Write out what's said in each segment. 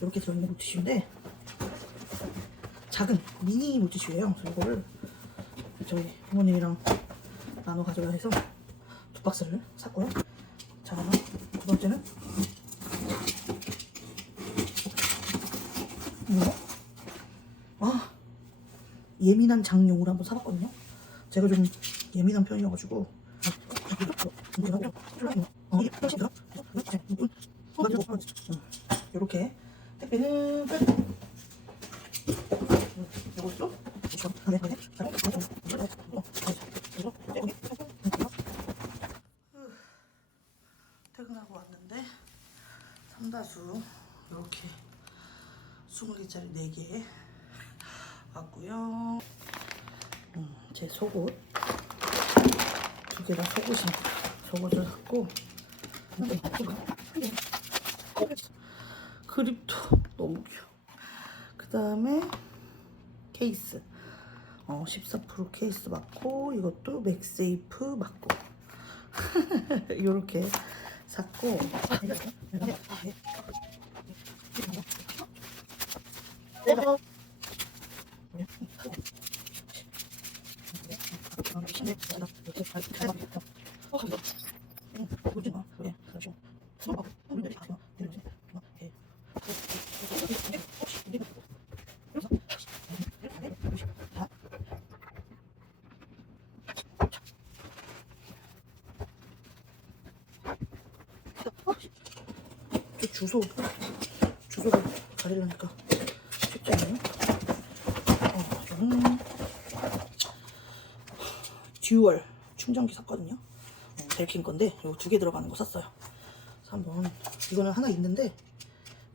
이렇게 들어있는 물티슈인데 작은 미니 물티슈예요. 그래서 이거를 저희 부모님이랑 나눠 가져가 해서 두 박스를 샀고요. 자, 두 번째는 이거 아 예민한 장용을 한번 사봤거든요. 제가 좀 예민한 편이어가지고 이렇게 퇴근하고 왔는데 삼다수 이렇게 20개짜리 4개 왔고요. 음, 제 속옷 두 개 다 속옷입니다. 속옷을 샀고 그립도 너무 귀여워. 그 다음에 케이스. 어, 14% 케이스 맞고 이것도 맥세이프 맞고. 이렇게 샀고 주소 주소를 가리려니까 쉽지 않네요. 어, 저는 듀얼 충전기 샀거든요. 어, 벨킨 건데 이거 두 개 들어가는 거 샀어요. 그래서 한번 이거는 하나 있는데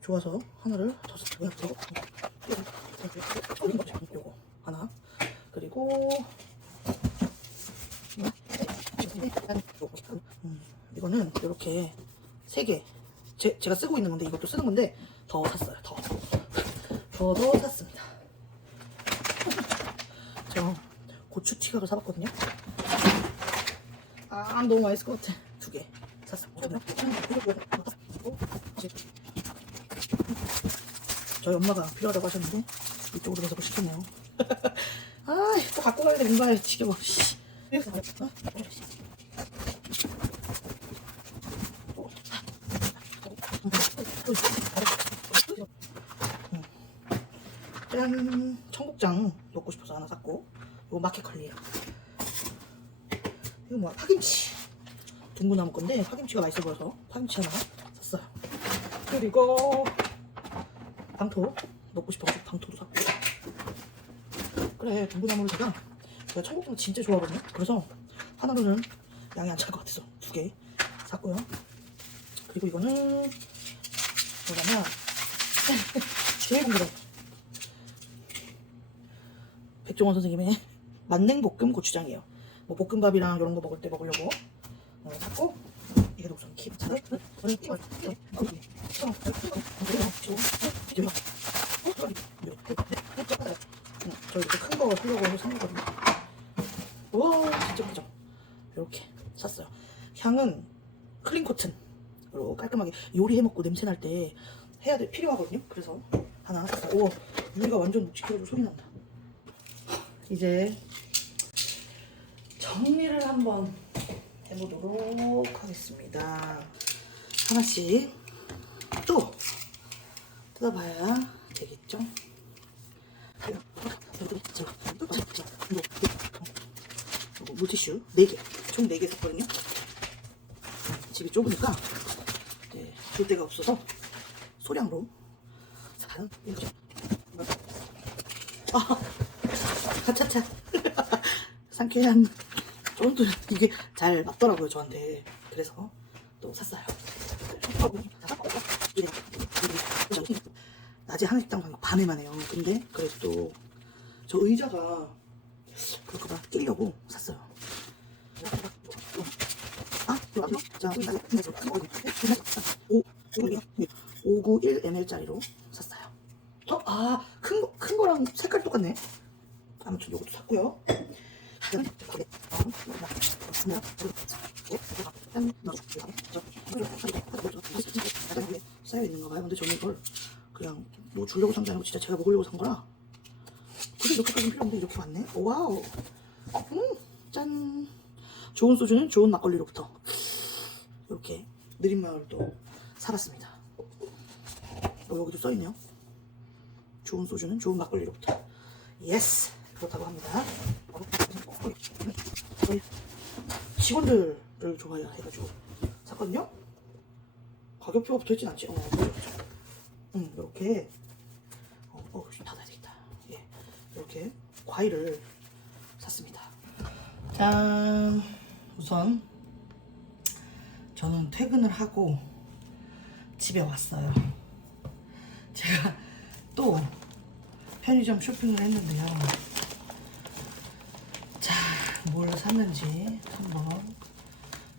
좋아서 하나를 더 샀고요. 요거 하나 그리고 음, 이거는 이렇게 세 개. 제, 제가 쓰고 있는 건데 이것도 쓰는 건데 더 샀어요. 더. 더더 샀습니다. 저 고추 티각을 사봤거든요. 아 너무 맛있을 것 같아. 두 개. 샀어. 저희 엄마가 필요하다고 하셨는데 이쪽으로 가서 시켰네요. 아, 또 갖고 가야 돼, 맨발 지겨워. 씨. 짠! 청국장 먹고 싶어서 하나 샀고 이거 마켓컬리에요. 이거 뭐야? 파김치. 둥근나무 건데 파김치가 맛있어 보여서 파김치 하나 샀어요. 그리고 방토 먹고 싶어서 방토도 샀고. 그래 둥근나무를 제가 제가 청국장 진짜 좋아하거든요. 그래서 하나로는 양이 안 찰 것 같아서 두 개 샀고요. 그리고 이거는 뭐냐면 제일 궁금해 백종원 선생님의 만능 볶음 고추장이에요. 뭐 볶음밥이랑 이런 거 먹을 때 먹으려고 어, 샀고 이게 우선 킵. 음, 저 이렇게 큰거 하려고 해서 산 거거든요. 와 진짜 크죠? 이렇게 샀어요. 향은 클린 코튼으로 깔끔하게 요리해 먹고 냄새 날 때 해야 돼 필요하거든요. 그래서 하나 샀어요. 오 유리가 완전 묵직해가지고 소리 난다. 이제 정리를 한번 해보도록 하겠습니다. 하나씩 또 뜯어봐야 되겠죠? 물티슈 4개, 총 4개 샀거든요. 집이 좁으니까 이제 줄 데가 없어서 소량으로 산 이렇게. 아, 차차차. 상쾌한 쫀쫀 이게 잘 맞더라고요 저한테. 그래서 또 샀어요. 낮에 한식당 가면 밤에만 해요. 근데 그래도 또 저 의자가 그럴까봐 끼려고 샀어요. 아, 자, 591ml짜리로 샀어요. 어, 아, 큰 거, 큰 거랑 색깔 똑같네. 아무튼 요것도 샀고요. 쌓여 있는가 봐요. 근데 저는 이걸 그냥 뭐 주려고 산 게 아니고 진짜 제가 먹으려고 산 거라. 굳이 이렇게까지는 필요 없는데 이렇게 왔네. 오, 와우. 음, 짠. 좋은 소주는 좋은 막걸리로부터 이렇게 느린 마을 또 사봤습니다. 어, 여기도 써있네요. 좋은 소주는 좋은 막걸리로부터. 예스. 그렇다고 합니다. 저희 직원들을 좋아해 해가지고 샀거든요. 가격표가 붙어있진 않지. 어, 그렇죠. 응, 이렇게 어, 어, 좀 닫아야 되겠다. 예, 이렇게 과일을 샀습니다. 짠. 우선 저는 퇴근을 하고 집에 왔어요. 제가 또 편의점 쇼핑을 했는데요. 자, 뭘 샀는지 한번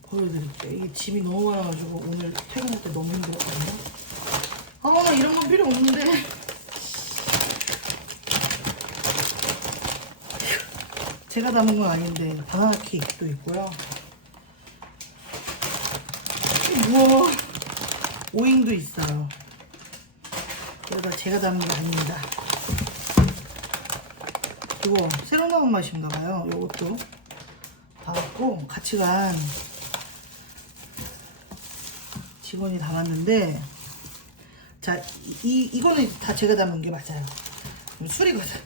보여드릴게요. 이게 짐이 너무 많아가지고 오늘 퇴근할 때 너무 힘들었거든요. 아, 나 이런 건 필요 없는데. 제가 담은 건 아닌데 바나나 케이크도 있고요. 우와, 오잉도 있어요. 그러다 제가 담은 게 아닙니다. 이거 새로 나온 맛인가 봐요. 요것도 담았고 같이 간 직원이 담았는데 자, 이, 이- 이거는 다 제가 담은 게 맞아요. 술이거든.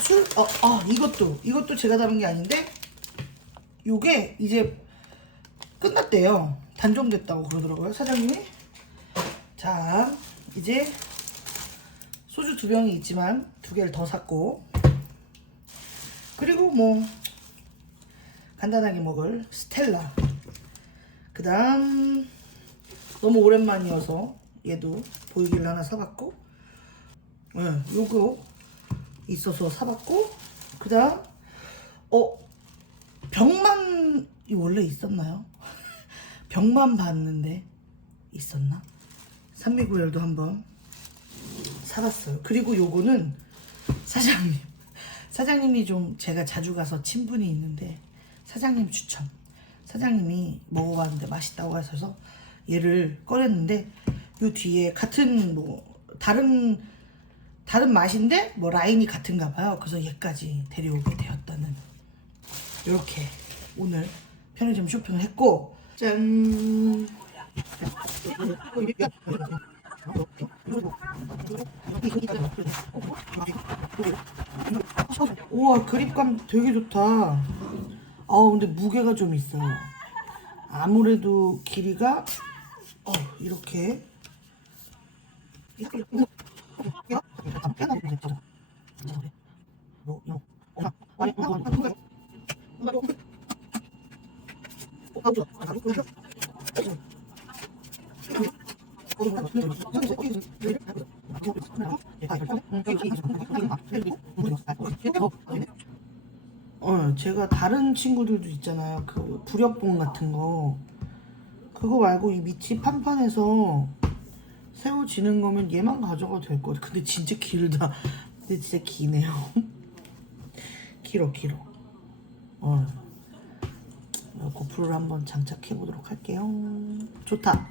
술, 어, 아, 이것도, 이것도 제가 담은 게 아닌데, 요게 이제 끝났대요. 단종됐다고 그러더라고요, 사장님이. 자, 이제 소주 두 병이 있지만 두 개를 더 샀고, 그리고 뭐, 간단하게 먹을 스텔라. 그 다음, 너무 오랜만이어서 얘도 보이길래 하나 사봤고, 예, 요거 있어서 사봤고, 그 다음, 어, 병만, 이 원래 있었나요? 병만 봤는데, 있었나? 산미구열도 한번 사봤어요. 그리고 요거는 사장님. 사장님이 좀 제가 자주 가서 친분이 있는데, 사장님 추천. 사장님이 먹어봤는데 맛있다고 하셔서 얘를 꺼냈는데, 요 뒤에 같은 뭐, 다른 다른 맛인데 뭐 라인이 같은가 봐요. 그래서 얘까지 데려오게 되었다는 이렇게 오늘 편의점 쇼핑을 했고 짠. 우와 그립감 되게 좋다. 아 근데 무게가 좀 있어요. 아무래도 길이가 어 이렇게 제가 다른 친구들도 있잖아요. 그 부력봉 같은 거. 그거 말고 이 밑이 판판해서 세워지는 거면 얘만 가져가도 될 것 같아. 근데 진짜 길다. 근데 진짜 기네요. 길어, 길어. 어. 고프로를 한번 장착해 보도록 할게요. 좋다.